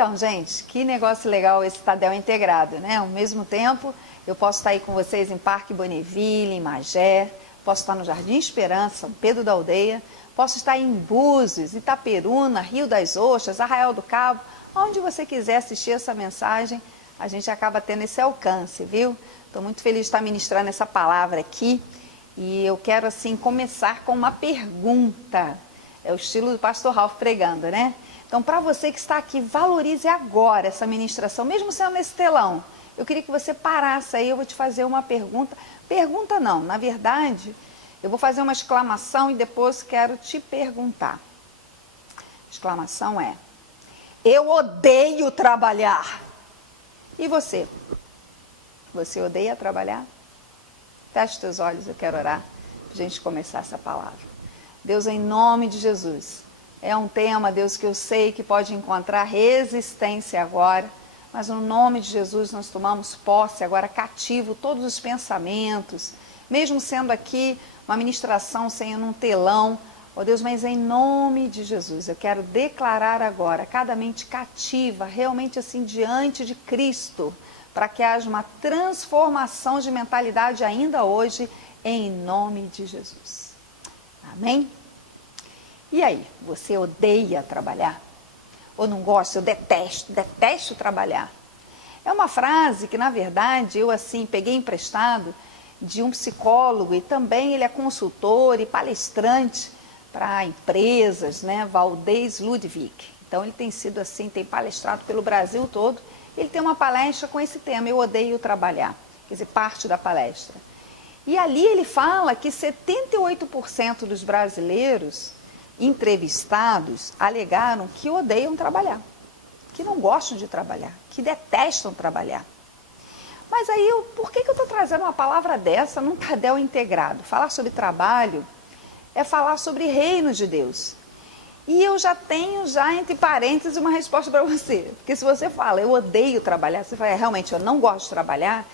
Então, gente, que negócio legal esse Tadel integrado, né? Ao mesmo tempo, eu posso estar aí com vocês em Parque Bonneville, em Magé, posso estar no Jardim Esperança, São Pedro da Aldeia, posso estar em Búzios, Itaperuna, Rio das Ostras, Arraial do Cabo, onde você quiser assistir essa mensagem, a gente acaba tendo esse alcance, viu? Estou muito feliz de estar ministrando essa palavra aqui e eu quero, assim, começar com uma pergunta. É o estilo do pastor Ralph pregando, né? Então, para você que está aqui, valorize agora essa ministração, mesmo sendo nesse telão. Eu queria que você parasse aí, eu vou te fazer uma pergunta. Pergunta não, na verdade, eu vou fazer uma exclamação e depois quero te perguntar. A exclamação é: eu odeio trabalhar. E você? Você odeia trabalhar? Feche os teus olhos, eu quero orar para a gente começar essa palavra. Deus, em nome de Jesus, é um tema, Deus, que eu sei que pode encontrar resistência agora, mas no nome de Jesus nós tomamos posse agora cativo todos os pensamentos, mesmo sendo aqui uma ministração sem um telão, ó Deus, mas em nome de Jesus eu quero declarar agora cada mente cativa, realmente assim diante de Cristo, para que haja uma transformação de mentalidade ainda hoje, em nome de Jesus. Amém? E aí, você odeia trabalhar? Ou não gosta? Eu detesto trabalhar. É uma frase que, na verdade, eu assim peguei emprestado de um psicólogo e também ele é consultor e palestrante para empresas, né? Valdez Ludwig. Então, ele tem sido assim, tem palestrado pelo Brasil todo. Ele tem uma palestra com esse tema, eu odeio trabalhar, quer dizer, parte da palestra. E ali ele fala que 78% dos brasileiros entrevistados alegaram que odeiam trabalhar, que não gostam de trabalhar, que detestam trabalhar. Mas aí, por que eu estou trazendo uma palavra dessa num Tadel integrado? Falar sobre trabalho é falar sobre reino de Deus. E eu já tenho, entre parênteses, uma resposta para você. Porque se você fala, eu odeio trabalhar, você fala, realmente, eu não gosto de trabalhar,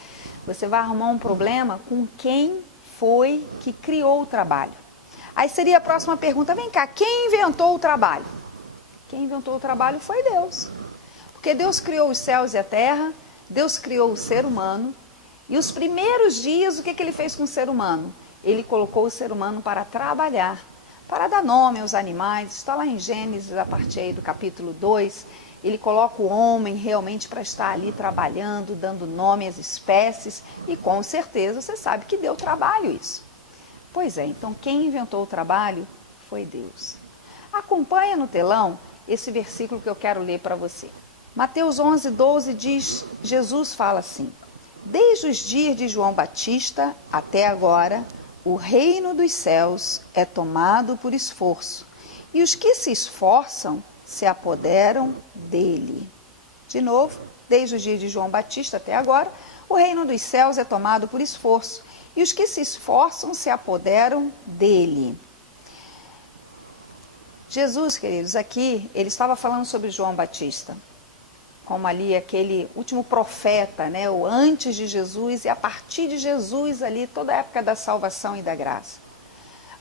você vai arrumar um problema com quem foi que criou o trabalho. Aí seria a próxima pergunta, vem cá, quem inventou o trabalho? Quem inventou o trabalho foi Deus. Porque Deus criou os céus e a terra, Deus criou o ser humano, e os primeiros dias, o que ele fez com o ser humano? Ele colocou o ser humano para trabalhar, para dar nome aos animais. Está lá em Gênesis, a partir aí do capítulo 2, ele coloca o homem realmente para estar ali trabalhando, dando nome às espécies, e com certeza você sabe que deu trabalho isso. Pois é, então quem inventou o trabalho foi Deus. Acompanha no telão esse versículo que eu quero ler para você. Mateus 11:12 diz, Jesus fala assim: desde os dias de João Batista até agora, o reino dos céus é tomado por esforço, e os que se esforçam se apoderam dele. De novo, desde os dias de João Batista até agora, o reino dos céus é tomado por esforço, e os que se esforçam se apoderam dele. Jesus, queridos, aqui, ele estava falando sobre João Batista, como ali aquele último profeta, né, o antes de Jesus e a partir de Jesus ali, toda a época da salvação e da graça.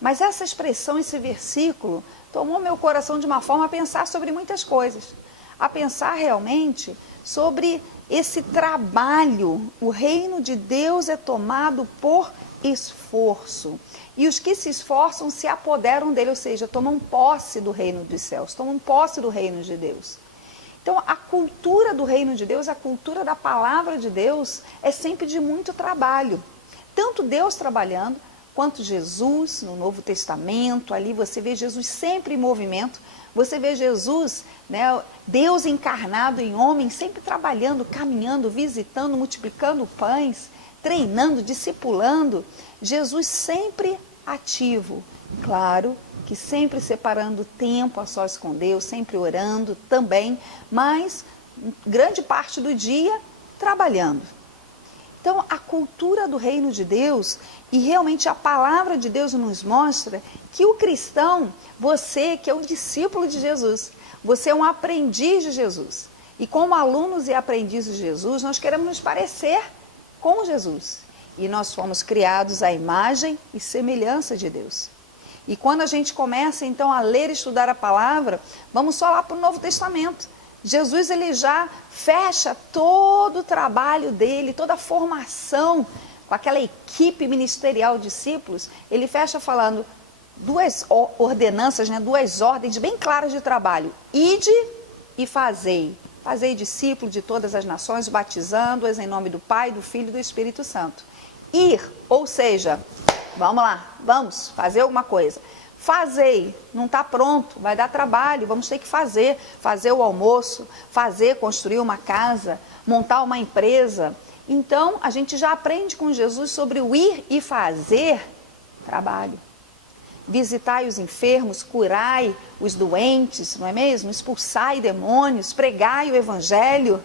Mas essa expressão, esse versículo, tomou meu coração de uma forma a pensar sobre muitas coisas, a pensar realmente sobre esse trabalho. O reino de Deus é tomado por esforço, e os que se esforçam se apoderam dele, ou seja, tomam posse do reino dos céus, tomam posse do reino de Deus. Então, a cultura do reino de Deus, a cultura da palavra de Deus, é sempre de muito trabalho. Tanto Deus trabalhando, quanto Jesus no Novo Testamento, ali você vê Jesus sempre em movimento, você vê Jesus, né, Deus encarnado em homem, sempre trabalhando, caminhando, visitando, multiplicando pães, treinando, discipulando. Jesus sempre ativo, claro, que sempre separando tempo a sós com Deus, sempre orando também, mas grande parte do dia trabalhando. Então, a cultura do reino de Deus e realmente a palavra de Deus nos mostra que o cristão, você que é um discípulo de Jesus, você é um aprendiz de Jesus. E como alunos e aprendizes de Jesus, nós queremos nos parecer com Jesus. E nós fomos criados à imagem e semelhança de Deus. E quando a gente começa então a ler e estudar a palavra, vamos só lá para o Novo Testamento. Jesus, ele já fecha todo o trabalho dele, toda a formação com aquela equipe ministerial de discípulos, ele fecha falando duas ordenanças, né, duas ordens bem claras de trabalho. Ide e fazei. Fazei discípulo de todas as nações, batizando-as em nome do Pai, do Filho e do Espírito Santo. Ir, ou seja, vamos lá, vamos fazer alguma coisa. Fazei, não está pronto, vai dar trabalho, vamos ter que fazer o almoço, construir uma casa, montar uma empresa. Então, a gente já aprende com Jesus sobre o ir e fazer trabalho. Visitai os enfermos, curai os doentes, não é mesmo? Expulsai demônios, pregai o evangelho.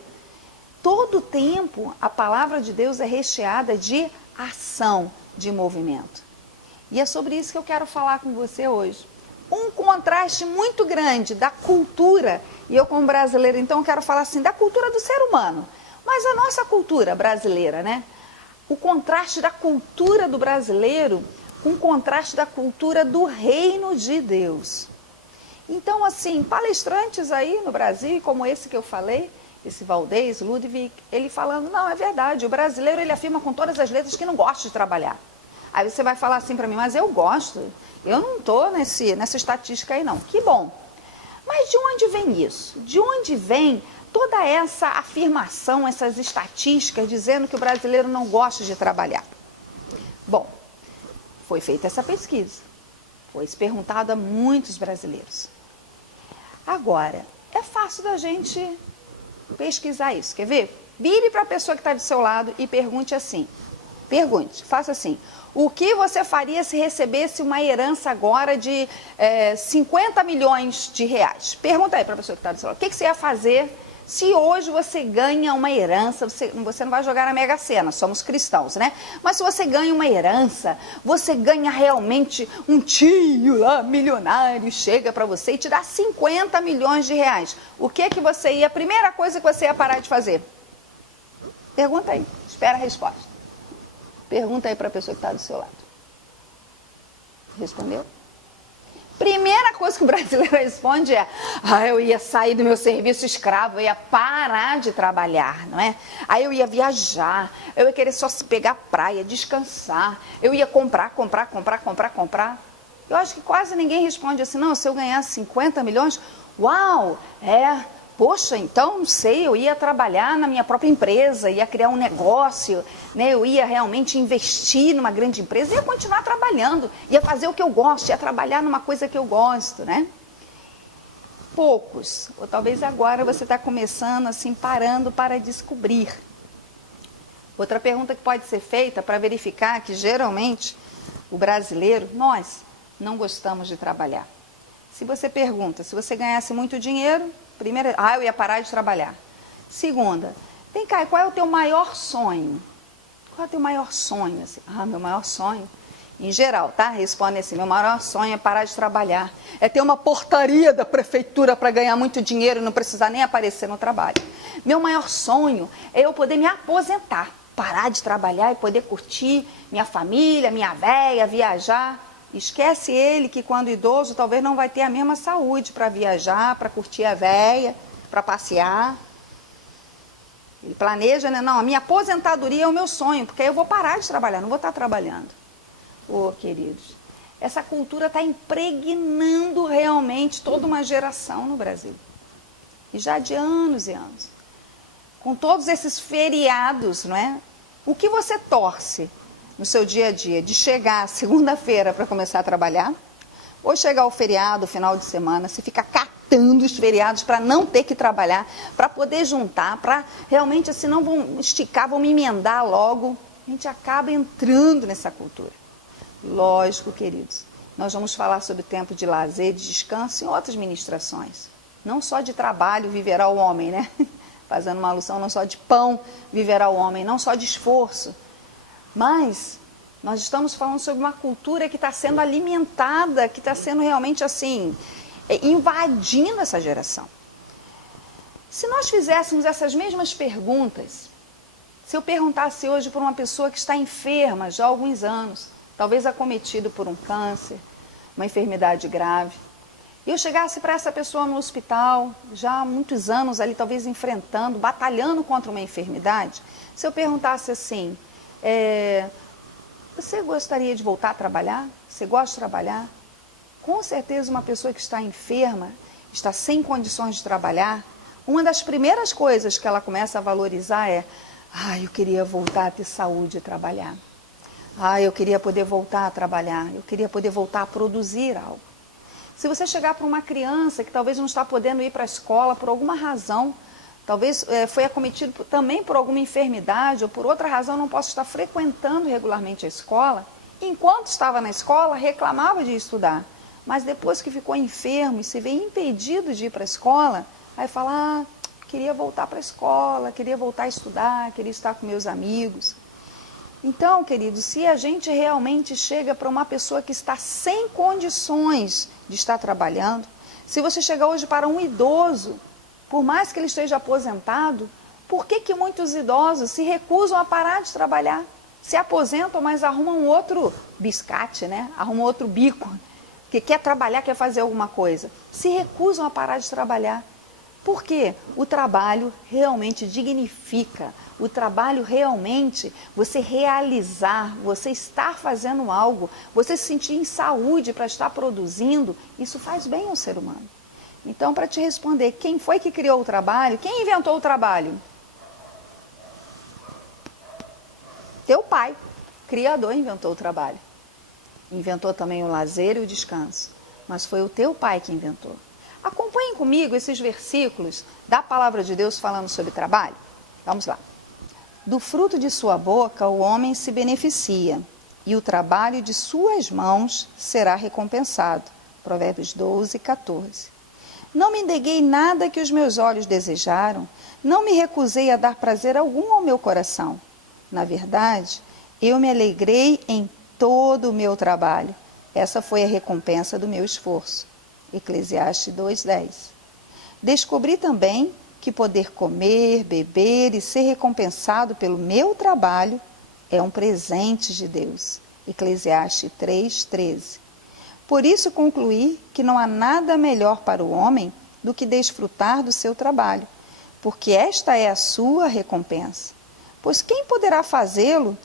Todo tempo, a palavra de Deus é recheada de ação, de movimento. E é sobre isso que eu quero falar com você hoje. Um contraste muito grande da cultura, e eu como brasileira, então, eu quero falar assim, da cultura do ser humano, mas a nossa cultura brasileira, né? O contraste da cultura do brasileiro com o contraste da cultura do reino de Deus. Então, assim, palestrantes aí no Brasil, como esse que eu falei, esse Valdez, Ludwig, ele falando, não, é verdade, o brasileiro, ele afirma com todas as letras que não gosta de trabalhar. Aí você vai falar assim para mim, mas eu gosto, eu não estou nessa estatística aí não. Que bom. Mas de onde vem isso? De onde vem toda essa afirmação, essas estatísticas dizendo que o brasileiro não gosta de trabalhar? Bom, foi feita essa pesquisa, foi se perguntado a muitos brasileiros. Agora, é fácil da gente pesquisar isso, quer ver? Vire para a pessoa que está do seu lado e pergunte assim, faça assim, o que você faria se recebesse uma herança agora de 50 milhões de reais? Pergunta aí para a pessoa que está do seu lado, o que você ia fazer se hoje você ganha uma herança, você não vai jogar na Mega Sena, somos cristãos, né? Mas se você ganha uma herança, você ganha realmente um tio lá, milionário, chega para você e te dá 50 milhões de reais. O que você ia, a primeira coisa que você ia parar de fazer? Pergunta aí, espera a resposta. Pergunta aí para a pessoa que está do seu lado. Respondeu? Primeira coisa que o brasileiro responde é, eu ia sair do meu serviço escravo, eu ia parar de trabalhar, não é? Aí eu ia viajar, eu ia querer só pegar praia, descansar, eu ia comprar. Eu acho que quase ninguém responde assim, não, se eu ganhasse 50 milhões, uau, poxa, então, não sei, eu ia trabalhar na minha própria empresa, ia criar um negócio, né? Eu ia realmente investir numa grande empresa, ia continuar trabalhando, ia fazer o que eu gosto, ia trabalhar numa coisa que eu gosto, né? Poucos, ou talvez agora você está começando assim, parando para descobrir. Outra pergunta que pode ser feita para verificar que geralmente o brasileiro, nós não gostamos de trabalhar. Se você pergunta, se você ganhasse muito dinheiro, primeira, eu ia parar de trabalhar. Segunda, vem cá, qual é o teu maior sonho? Qual é o teu maior sonho? Assim, meu maior sonho, em geral, tá? Responde assim, meu maior sonho é parar de trabalhar. É ter uma portaria da prefeitura para ganhar muito dinheiro e não precisar nem aparecer no trabalho. Meu maior sonho é eu poder me aposentar, parar de trabalhar e poder curtir minha família, minha véia, viajar. Esquece ele que quando idoso talvez não vai ter a mesma saúde para viajar, para curtir a véia, para passear. Ele planeja, né? Não, a minha aposentadoria é o meu sonho, porque aí eu vou parar de trabalhar, não vou estar trabalhando. Queridos, essa cultura está impregnando realmente toda uma geração no Brasil. E já de anos e anos. Com todos esses feriados, não é? O que você torce no seu dia a dia, de chegar segunda-feira para começar a trabalhar, ou chegar ao feriado, final de semana, você fica catando os feriados para não ter que trabalhar, para poder juntar, para realmente assim, não vão esticar, vão me emendar logo. A gente acaba entrando nessa cultura. Lógico, queridos, nós vamos falar sobre tempo de lazer, de descanso em outras ministrações. Não só de trabalho viverá o homem, né? Fazendo uma alusão, não só de pão viverá o homem, não só de esforço. Mas nós estamos falando sobre uma cultura que está sendo alimentada, que está sendo realmente assim, invadindo essa geração. Se nós fizéssemos essas mesmas perguntas, se eu perguntasse hoje para uma pessoa que está enferma já há alguns anos, talvez acometido por um câncer, uma enfermidade grave, e eu chegasse para essa pessoa no hospital, já há muitos anos ali, talvez enfrentando, batalhando contra uma enfermidade, se eu perguntasse assim, você gostaria de voltar a trabalhar? Você gosta de trabalhar? Com certeza uma pessoa que está enferma, está sem condições de trabalhar, uma das primeiras coisas que ela começa a valorizar é, eu queria voltar a ter saúde e trabalhar. Eu queria poder voltar a trabalhar, eu queria poder voltar a produzir algo. Se você chegar para uma criança que talvez não está podendo ir para a escola por alguma razão, talvez foi acometido também por alguma enfermidade ou por outra razão não possa estar frequentando regularmente a escola, enquanto estava na escola reclamava de estudar, mas depois que ficou enfermo e se vê impedido de ir para a escola, aí fala, queria voltar para a escola, queria voltar a estudar, queria estar com meus amigos. Então, queridos, se a gente realmente chega para uma pessoa que está sem condições de estar trabalhando, se você chegar hoje para um idoso, por mais que ele esteja aposentado, por que muitos idosos se recusam a parar de trabalhar? Se aposentam, mas arrumam outro biscate, né? Arrumam outro bico, que quer trabalhar, quer fazer alguma coisa. Se recusam a parar de trabalhar. Por quê? O trabalho realmente dignifica. O trabalho realmente, você realizar, você estar fazendo algo, você se sentir em saúde para estar produzindo, isso faz bem ao ser humano. Então, para te responder, quem foi que criou o trabalho? Quem inventou o trabalho? Teu pai, criador, inventou o trabalho. Inventou também o lazer e o descanso. Mas foi o teu pai que inventou. Acompanhem comigo esses versículos da palavra de Deus falando sobre trabalho. Vamos lá. Do fruto de sua boca o homem se beneficia, e o trabalho de suas mãos será recompensado. Provérbios 12, 14. Não me neguei nada que os meus olhos desejaram, não me recusei a dar prazer algum ao meu coração. Na verdade, eu me alegrei em todo o meu trabalho. Essa foi a recompensa do meu esforço. Eclesiastes 2:10. Descobri também que poder comer, beber e ser recompensado pelo meu trabalho é um presente de Deus. Eclesiastes 3:13. Por isso concluí que não há nada melhor para o homem do que desfrutar do seu trabalho, porque esta é a sua recompensa. Pois quem poderá fazê-lo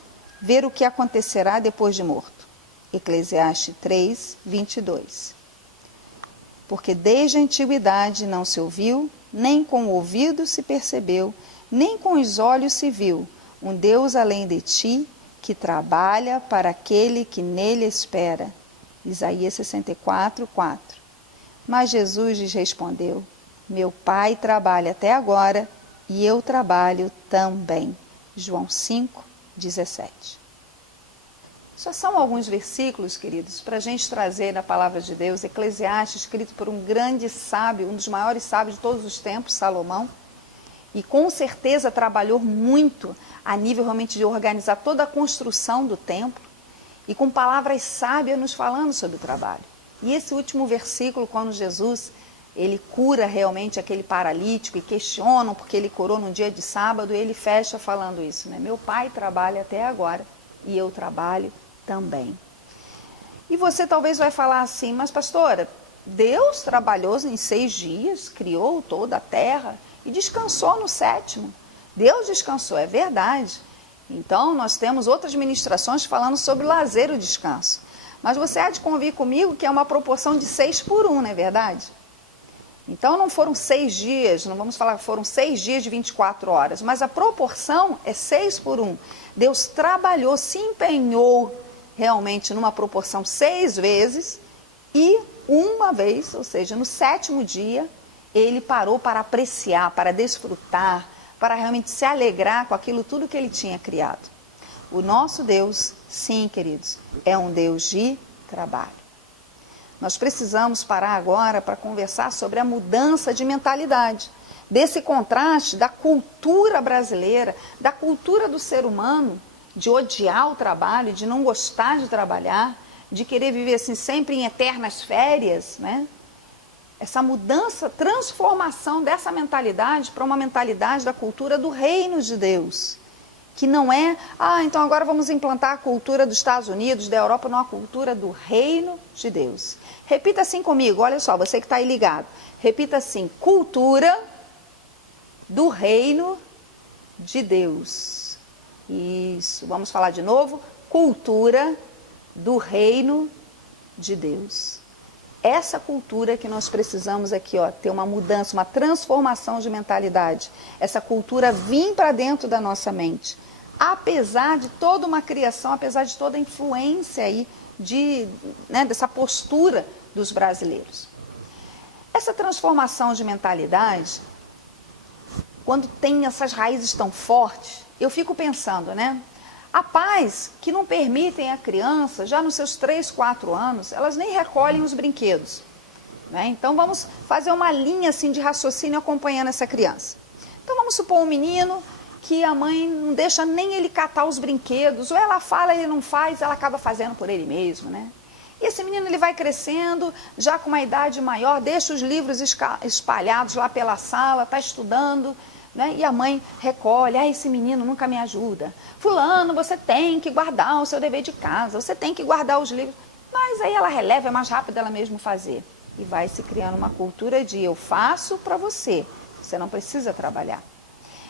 ver o que acontecerá depois de morto? Eclesiastes 3:22. Porque desde a antiguidade não se ouviu, nem com o ouvido se percebeu, nem com os olhos se viu, um Deus além de ti, que trabalha para aquele que nele espera. Isaías 64:4. Mas Jesus lhes respondeu, meu Pai trabalha até agora, e eu trabalho também. João 5:17. Só são alguns versículos, queridos, para a gente trazer na palavra de Deus, Eclesiastes, escrito por um grande sábio, um dos maiores sábios de todos os tempos, Salomão, e com certeza trabalhou muito a nível realmente de organizar toda a construção do templo, e com palavras sábias nos falando sobre o trabalho. E esse último versículo, quando Jesus, ele cura realmente aquele paralítico, e questionam porque ele curou no dia de sábado, ele fecha falando isso, né? Meu Pai trabalha até agora, e eu trabalho também. E você talvez vai falar assim, mas pastora, Deus trabalhou em 6 dias, criou toda a terra e descansou no 7º. Deus descansou, é verdade. Então nós temos outras ministrações falando sobre lazer e o descanso. Mas você há de convir comigo que é uma proporção de 6:1, não é verdade? Então não foram 6 dias, não vamos falar que foram 6 dias de 24 horas, mas a proporção é 6:1. Deus trabalhou, se empenhou realmente numa proporção 6 vezes e uma vez, ou seja, no 7º dia, ele parou para apreciar, para desfrutar, para realmente se alegrar com aquilo tudo que ele tinha criado. O nosso Deus, sim, queridos, é um Deus de trabalho. Nós precisamos parar agora para conversar sobre a mudança de mentalidade, desse contraste da cultura brasileira, da cultura do ser humano, de odiar o trabalho, de não gostar de trabalhar, de querer viver assim sempre em eternas férias, né? Essa mudança, transformação dessa mentalidade para uma mentalidade da cultura do reino de Deus. que não é, então agora vamos implantar a cultura dos Estados Unidos, da Europa, não, a cultura do reino de Deus. Repita assim comigo, olha só, você que está aí ligado. Repita assim, cultura do reino de Deus. Isso, vamos falar de novo, cultura do reino de Deus. Essa cultura que nós precisamos aqui, ter uma mudança, uma transformação de mentalidade. Essa cultura vir para dentro da nossa mente. Apesar de toda uma criação, apesar de toda a influência aí dessa postura dos brasileiros. Essa transformação de mentalidade, quando tem essas raízes tão fortes, eu fico pensando, há pais que não permitem a criança, já nos seus 3, 4 anos, elas nem recolhem os brinquedos. Então vamos fazer uma linha assim de raciocínio acompanhando essa criança. Então vamos supor um menino que a mãe não deixa nem ele catar os brinquedos, ou ela fala, ele não faz, ela acaba fazendo por ele mesmo, E esse menino ele vai crescendo, já com uma idade maior, deixa os livros espalhados lá pela sala, está estudando, e a mãe recolhe, esse menino nunca me ajuda. Fulano, você tem que guardar o seu dever de casa, você tem que guardar os livros. Mas aí ela releva, é mais rápido ela mesmo fazer. E vai se criando uma cultura de eu faço para você, você não precisa trabalhar.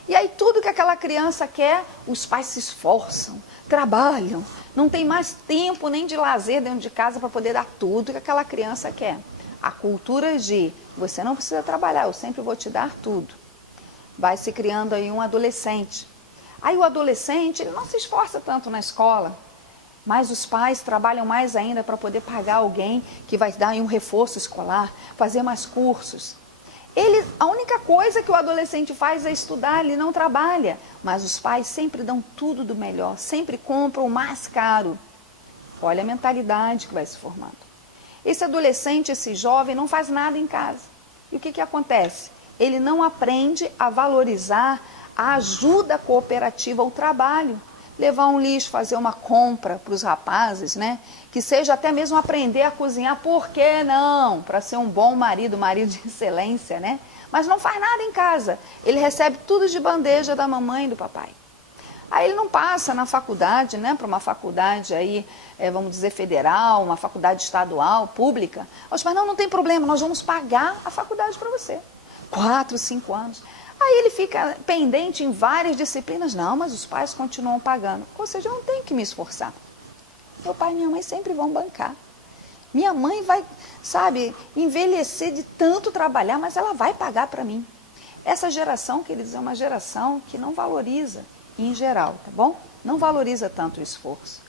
E aí tudo que aquela criança quer, os pais se esforçam, trabalham, não tem mais tempo nem de lazer dentro de casa para poder dar tudo que aquela criança quer. A cultura de você não precisa trabalhar, eu sempre vou te dar tudo. Vai se criando aí um adolescente. Aí o adolescente, ele não se esforça tanto na escola, mas os pais trabalham mais ainda para poder pagar alguém que vai dar aí um reforço escolar, fazer mais cursos. A única coisa que o adolescente faz é estudar, ele não trabalha, mas os pais sempre dão tudo do melhor, sempre compram o mais caro. Olha a mentalidade que vai se formando. Esse adolescente, esse jovem, não faz nada em casa. E o que acontece? Ele não aprende a valorizar a ajuda cooperativa ao trabalho. Levar um lixo, fazer uma compra para os rapazes, que seja até mesmo aprender a cozinhar, por que não? Para ser um bom marido de excelência, Mas não faz nada em casa. Ele recebe tudo de bandeja da mamãe e do papai. Aí ele não passa na faculdade, para uma faculdade aí, vamos dizer, federal, uma faculdade estadual, pública. Os pais, não tem problema, nós vamos pagar a faculdade para você. 4, 5 anos. Aí ele fica pendente em várias disciplinas. Não, mas os pais continuam pagando. Ou seja, eu não tenho que me esforçar. Meu pai e minha mãe sempre vão bancar. Minha mãe vai, envelhecer de tanto trabalhar, mas ela vai pagar para mim. Essa geração, queridos, é uma geração que não valoriza, em geral, tá bom? Não valoriza tanto o esforço.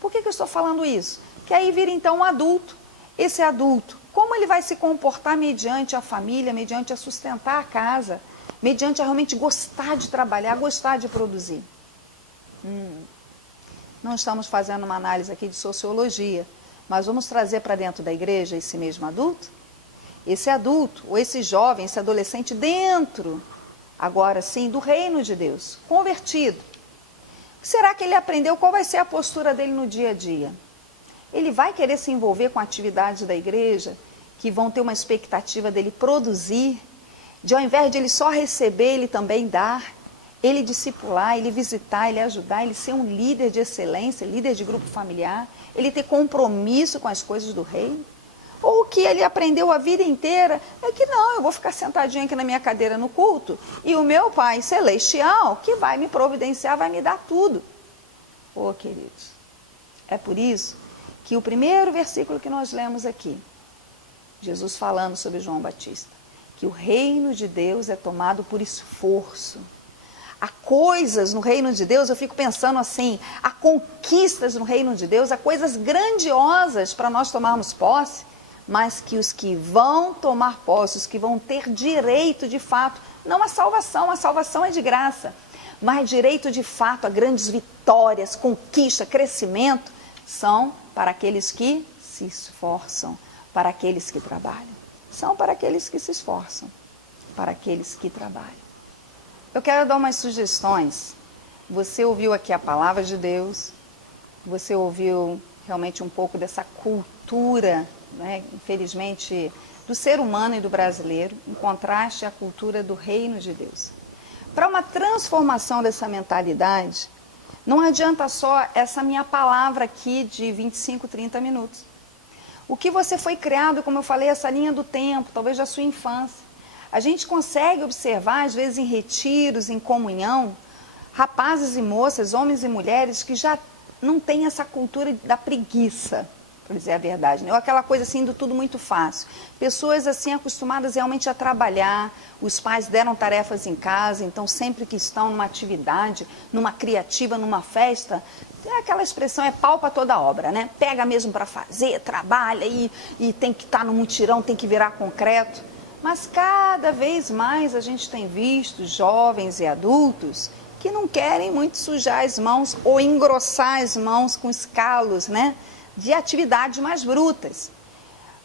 Por que eu estou falando isso? Que aí vira então um adulto. Esse adulto, como ele vai se comportar mediante a família, mediante a sustentar a casa, mediante a realmente gostar de trabalhar, gostar de produzir? Não estamos fazendo uma análise aqui de sociologia, mas vamos trazer para dentro da igreja esse mesmo adulto? Esse adulto, ou esse jovem, esse adolescente dentro, agora sim, do reino de Deus, convertido. Será que ele aprendeu qual vai ser a postura dele no dia a dia? Ele vai querer se envolver com atividades da igreja, que vão ter uma expectativa dele produzir, de ao invés de ele só receber, ele também dar, ele discipular, ele visitar, ele ajudar, ele ser um líder de excelência, líder de grupo familiar, ele ter compromisso com as coisas do reino? Ou o que ele aprendeu a vida inteira é que não, eu vou ficar sentadinho aqui na minha cadeira no culto e o meu Pai Celestial que vai me providenciar, vai me dar tudo. Queridos, é por isso que o primeiro versículo que nós lemos aqui, Jesus falando sobre João Batista, que o reino de Deus é tomado por esforço. Há coisas no reino de Deus, eu fico pensando assim, há conquistas no reino de Deus, há coisas grandiosas para nós tomarmos posse, mas que os que vão tomar posse, os que vão ter direito de fato, não a salvação é de graça, mas direito de fato a grandes vitórias, conquista, crescimento, são para aqueles que se esforçam, para aqueles que trabalham. São para aqueles que se esforçam, para aqueles que trabalham. Eu quero dar umas sugestões. Você ouviu aqui a palavra de Deus, você ouviu realmente um pouco dessa cultura, infelizmente, do ser humano e do brasileiro, em contraste à cultura do reino de Deus. Para uma transformação dessa mentalidade, Não adianta só essa minha palavra aqui de 25, 30 minutos. O que você foi criado, como eu falei, essa linha do tempo, talvez da sua infância. A gente consegue observar, às vezes em retiros, em comunhão, rapazes e moças, homens e mulheres que já não têm essa cultura da preguiça, para dizer a verdade, né? Ou aquela coisa assim do tudo muito fácil. Pessoas assim acostumadas realmente a trabalhar, os pais deram tarefas em casa, então sempre que estão numa atividade, numa criativa, numa festa, aquela expressão é pau para toda obra, né? Pega mesmo para fazer, trabalha e tem que estar no mutirão, tem que virar concreto. Mas cada vez mais a gente tem visto jovens e adultos que não querem muito sujar as mãos ou engrossar as mãos com os calos, né, de atividades mais brutas.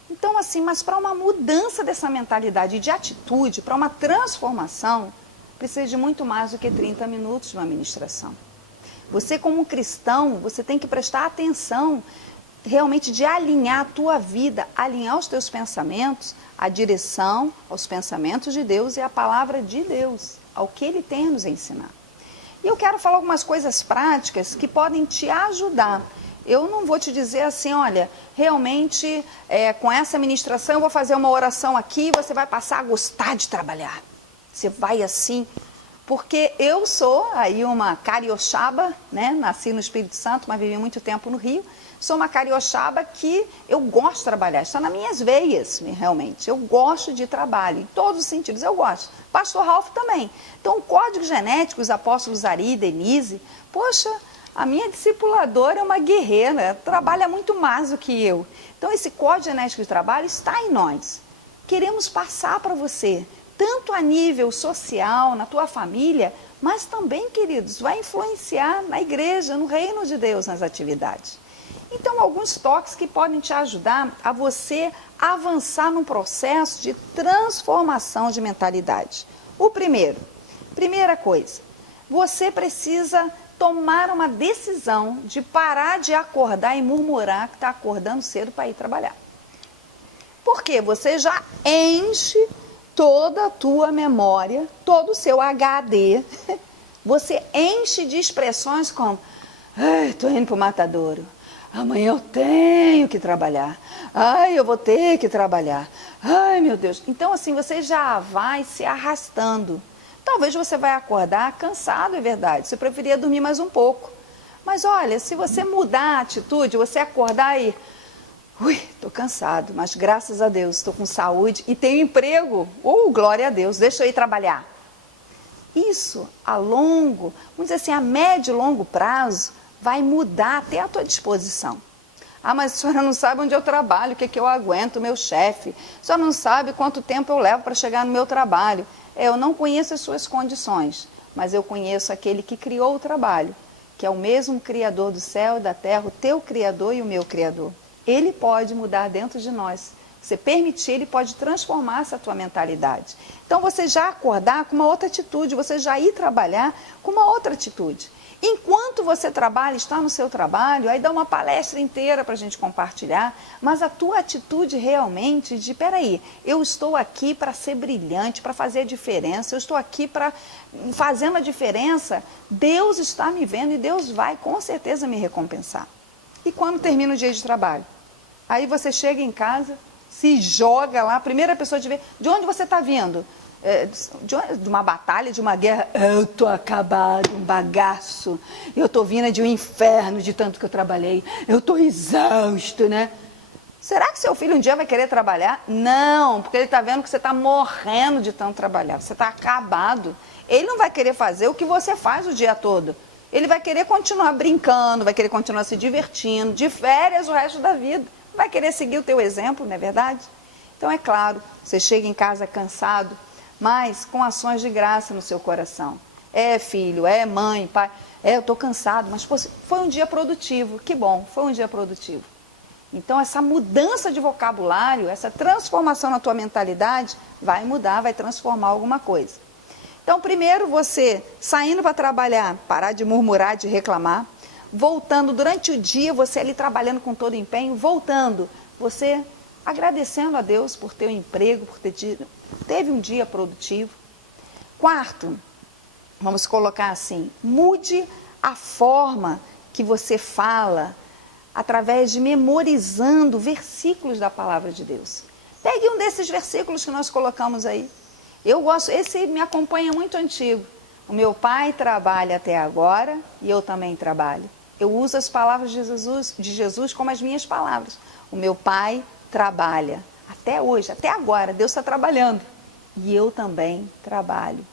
Então, assim, mas para uma mudança dessa mentalidade de atitude, para uma transformação, precisa de muito mais do que 30 minutos de uma ministração. Você, como cristão, você tem que prestar atenção realmente de alinhar a tua vida, alinhar os teus pensamentos, a direção aos pensamentos de Deus e a palavra de Deus, ao que Ele tem a nos ensinar. E eu quero falar algumas coisas práticas que podem te ajudar. Eu não vou te dizer assim, olha, realmente com essa ministração eu vou fazer uma oração aqui e você vai passar a gostar de trabalhar. Você vai assim, porque eu sou aí uma carioxaba, né? Nasci no Espírito Santo, mas vivi muito tempo no Rio. Sou uma carioxaba que eu gosto de trabalhar, está nas minhas veias, realmente. Eu gosto de trabalho, em todos os sentidos eu gosto. Pastor Ralph também. Então, o código genético, os apóstolos Ari e Denise, poxa, a minha discipuladora é uma guerreira, trabalha muito mais do que eu. Então, esse código genético de trabalho está em nós. Queremos passar para você, tanto a nível social, na tua família, mas também, queridos, vai influenciar na igreja, no reino de Deus, nas atividades. Então, alguns toques que podem te ajudar a você avançar num processo de transformação de mentalidade. O primeira coisa, você precisa tomar uma decisão de parar de acordar e murmurar que está acordando cedo para ir trabalhar. Porque você já enche toda a tua memória, todo o seu HD, você enche de expressões como, estou indo para o matadouro. Amanhã eu tenho que trabalhar. Ai, eu vou ter que trabalhar. Ai, meu Deus. Então, assim, você já vai se arrastando. Talvez você vai acordar cansado, é verdade. Você preferia dormir mais um pouco. Mas olha, se você mudar a atitude, você acordar e... estou cansado, mas graças a Deus estou com saúde e tenho emprego. Glória a Deus, deixa eu ir trabalhar. Isso, a longo, vamos dizer assim, a médio e longo prazo, vai mudar até a tua disposição. Ah, mas a senhora não sabe onde eu trabalho, o que eu aguento, o meu chefe. A senhora não sabe quanto tempo eu levo para chegar no meu trabalho. Eu não conheço as suas condições, mas eu conheço aquele que criou o trabalho, que é o mesmo Criador do céu e da terra, o teu Criador e o meu Criador. Ele pode mudar dentro de nós. Você permitir, ele pode transformar essa tua mentalidade. Então, você já acordar com uma outra atitude, você já ir trabalhar com uma outra atitude. Enquanto você trabalha, está no seu trabalho, aí dá uma palestra inteira para a gente compartilhar, mas a tua atitude realmente de, peraí, eu estou aqui para ser brilhante, para fazer a diferença, eu estou aqui para, fazendo a diferença, Deus está me vendo e Deus vai com certeza me recompensar. E quando termina o dia de trabalho? Aí você chega em casa, se joga lá, a primeira pessoa te vê, de onde você está vindo? De uma batalha, de uma guerra, eu estou acabado, um bagaço, eu estou vindo de um inferno de tanto que eu trabalhei, eu estou exausto, né? Será que seu filho um dia vai querer trabalhar? Não, porque ele está vendo que você está morrendo de tanto trabalhar, você está acabado. Ele não vai querer fazer o que você faz o dia todo. Ele vai querer continuar brincando, vai querer continuar se divertindo, de férias o resto da vida. Vai querer seguir o teu exemplo, não é verdade? Então, é claro, você chega em casa cansado, mas com ações de graça no seu coração. Filho, mãe, pai, eu estou cansado, mas foi um dia produtivo. Que bom, foi um dia produtivo. Então, essa mudança de vocabulário, essa transformação na tua mentalidade, vai mudar, vai transformar alguma coisa. Então, primeiro, você saindo para trabalhar, parar de murmurar, de reclamar. Voltando durante o dia, você ali trabalhando com todo empenho. Voltando, você agradecendo a Deus por ter um emprego, por teve um dia produtivo. Quarto, vamos colocar assim, mude a forma que você fala, através de memorizando versículos da palavra de Deus. Pegue um desses versículos que nós colocamos aí. Eu gosto, esse me acompanha muito antigo. O meu pai trabalha até agora e eu também trabalho. Eu uso as palavras de Jesus como as minhas palavras. O meu pai trabalha até hoje, até agora, Deus está trabalhando. E eu também trabalho.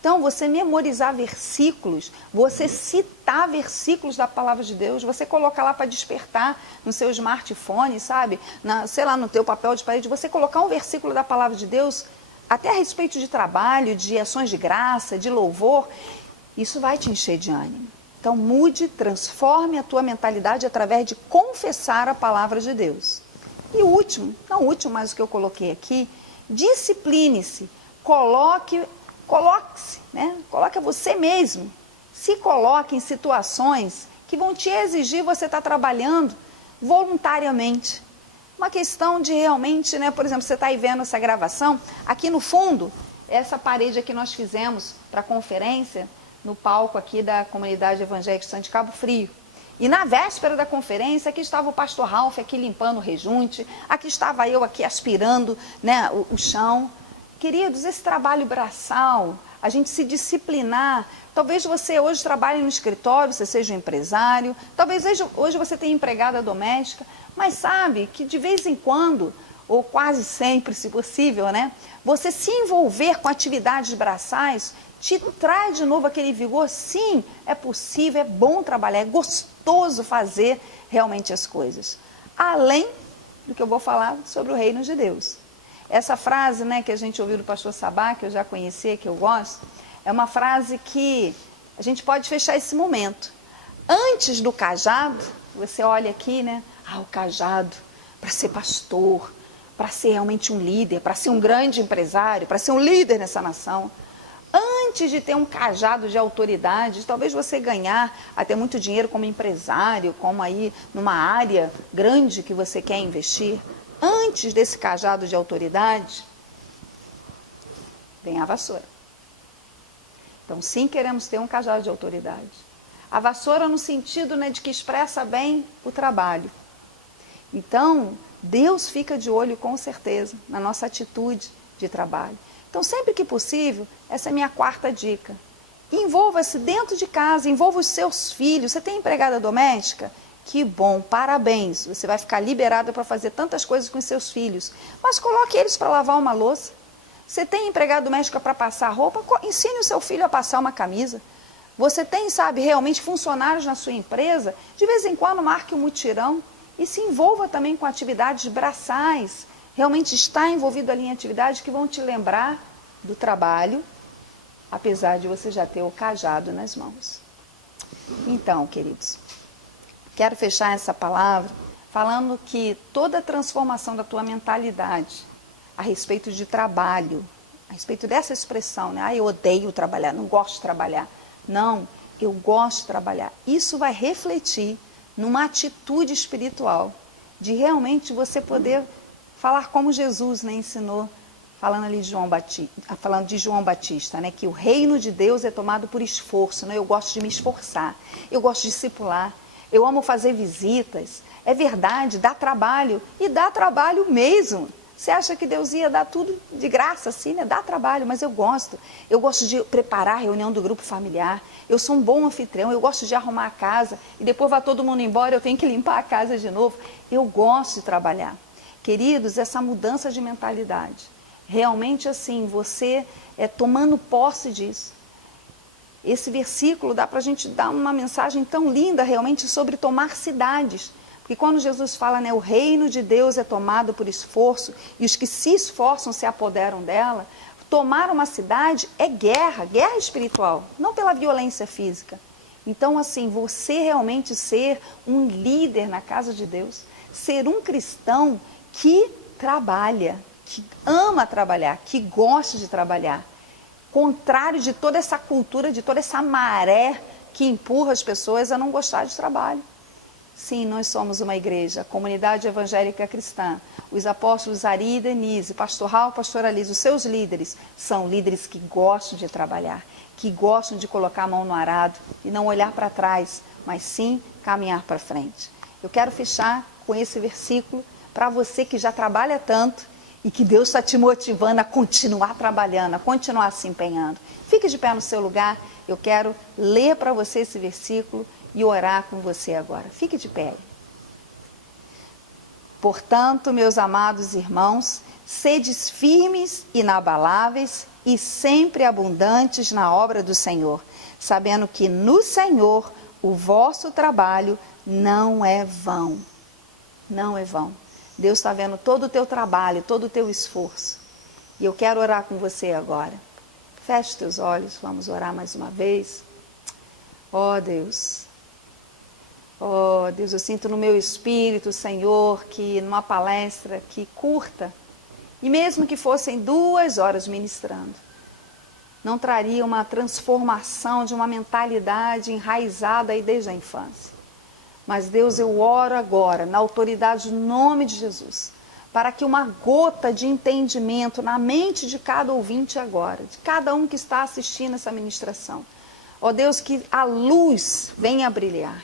Então, você memorizar versículos, você citar versículos da palavra de Deus, você colocar lá para despertar no seu smartphone, sabe? Sei lá, no teu papel de parede, você colocar um versículo da palavra de Deus, até a respeito de trabalho, de ações de graça, de louvor, isso vai te encher de ânimo. Então, mude, transforme a tua mentalidade através de confessar a palavra de Deus. E o último, não o último, mas o que eu coloquei aqui, discipline-se, coloque-se, né? Coloque você mesmo, se coloque em situações que vão te exigir você estar trabalhando voluntariamente. Uma questão de realmente, né? Por exemplo, você está aí vendo essa gravação, aqui no fundo, essa parede aqui nós fizemos para a conferência, no palco aqui da Comunidade Evangélica de Santo Cabo Frio. E na véspera da conferência, aqui estava o pastor Ralph aqui limpando o rejunte, aqui estava eu aqui aspirando, né, o chão. Queridos, esse trabalho braçal, a gente se disciplinar, talvez você hoje trabalhe no escritório, você seja um empresário, talvez hoje você tenha empregada doméstica, mas sabe que de vez em quando, ou quase sempre, se possível, né, você se envolver com atividades braçais, te traz de novo aquele vigor. Sim, é possível, é bom trabalhar, é gostoso fazer realmente as coisas. Além do que eu vou falar sobre o reino de Deus. Essa frase, né, que a gente ouviu do pastor Sabá, que eu já conhecia, que eu gosto, é uma frase que a gente pode fechar esse momento. Antes do cajado, você olha aqui, né, o cajado para ser pastor, para ser realmente um líder, para ser um grande empresário, para ser um líder nessa nação. Antes de ter um cajado de autoridade, talvez você ganhar até muito dinheiro como empresário, como aí numa área grande que você quer investir, antes desse cajado de autoridade, vem a vassoura. Então, sim, queremos ter um cajado de autoridade. A vassoura no sentido, né, de que expressa bem o trabalho. Então, Deus fica de olho com certeza na nossa atitude de trabalho. Então, sempre que possível, essa é a minha quarta dica. Envolva-se dentro de casa, envolva os seus filhos. Você tem empregada doméstica? Que bom, parabéns. Você vai ficar liberada para fazer tantas coisas com os seus filhos. Mas coloque eles para lavar uma louça. Você tem empregada doméstica para passar roupa? Ensine o seu filho a passar uma camisa. Você tem, sabe, realmente funcionários na sua empresa? De vez em quando marque um mutirão e se envolva também com atividades braçais. Realmente está envolvido ali em atividades que vão te lembrar do trabalho, apesar de você já ter o cajado nas mãos. Então, queridos, quero fechar essa palavra falando que toda a transformação da tua mentalidade a respeito de trabalho, a respeito dessa expressão, né? Eu odeio trabalhar, não gosto de trabalhar. Não, eu gosto de trabalhar. Isso vai refletir numa atitude espiritual, de realmente você poder falar como Jesus, né, ensinou, falando ali de João Batista, né, que o reino de Deus é tomado por esforço, né? Eu gosto de me esforçar, eu gosto de discipular, eu amo fazer visitas. É verdade, dá trabalho, e dá trabalho mesmo. Você acha que Deus ia dar tudo de graça assim, né? Dá trabalho, mas eu gosto de preparar a reunião do grupo familiar, eu sou um bom anfitrião, eu gosto de arrumar a casa, e depois vai todo mundo embora, eu tenho que limpar a casa de novo. Eu gosto de trabalhar. Queridos, essa mudança de mentalidade, realmente assim, você tomando posse disso. Esse versículo dá para a gente dar uma mensagem tão linda realmente sobre tomar cidades. Porque quando Jesus fala, né, o reino de Deus é tomado por esforço e os que se esforçam se apoderam dela, tomar uma cidade é guerra, guerra espiritual, não pela violência física. Então, assim, você realmente ser um líder na casa de Deus, ser um cristão que trabalha, que ama trabalhar, que gosta de trabalhar, contrário de toda essa cultura, de toda essa maré que empurra as pessoas a não gostar de trabalho. Sim, nós somos uma igreja, a Comunidade Evangélica Cristã. Os apóstolos Ari e Denise, pastor Raul, pastor Alice, os seus líderes, são líderes que gostam de trabalhar, que gostam de colocar a mão no arado e não olhar para trás, mas sim caminhar para frente. Eu quero fechar com esse versículo para você que já trabalha tanto e que Deus está te motivando a continuar trabalhando, a continuar se empenhando. Fique de pé no seu lugar, eu quero ler para você esse versículo e orar com você agora. Fique de pé. Portanto, meus amados irmãos, sedes firmes, inabaláveis e sempre abundantes na obra do Senhor, sabendo que no Senhor o vosso trabalho não é vão. Não é vão. Deus está vendo todo o teu trabalho, todo o teu esforço. E eu quero orar com você agora. Feche os teus olhos, vamos orar mais uma vez. Ó Deus, eu sinto no meu espírito, Senhor, que numa palestra que curta, e mesmo que fossem 2 horas ministrando, não traria uma transformação de uma mentalidade enraizada aí desde a infância. Mas Deus, eu oro agora, na autoridade do nome de Jesus, para que uma gota de entendimento na mente de cada ouvinte agora, de cada um que está assistindo essa ministração. Ó Deus, que a luz venha a brilhar.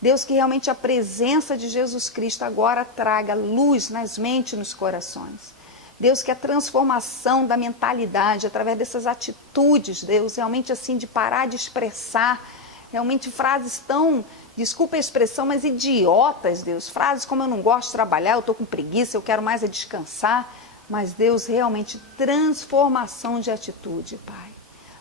Deus, que realmente a presença de Jesus Cristo agora traga luz nas mentes e nos corações. Deus, que a transformação da mentalidade, através dessas atitudes, Deus, realmente assim, de parar de expressar, realmente frases tão, desculpa a expressão, mas idiotas, Deus. Frases como eu não gosto de trabalhar, eu estou com preguiça, eu quero mais é descansar. Mas Deus, realmente transformação de atitude, Pai.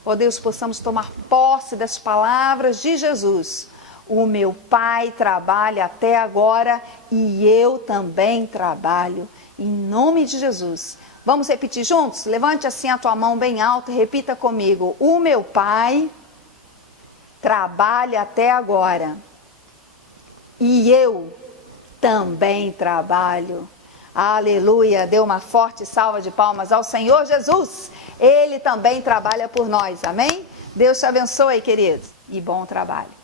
Ó Deus, possamos tomar posse das palavras de Jesus. O meu Pai trabalha até agora e eu também trabalho. Em nome de Jesus. Vamos repetir juntos? Levante assim a tua mão bem alta e repita comigo. O meu Pai trabalha até agora e eu também trabalho. Aleluia. Dê uma forte salva de palmas ao Senhor Jesus. Ele também trabalha por nós. Amém? Deus te abençoe, queridos. E bom trabalho.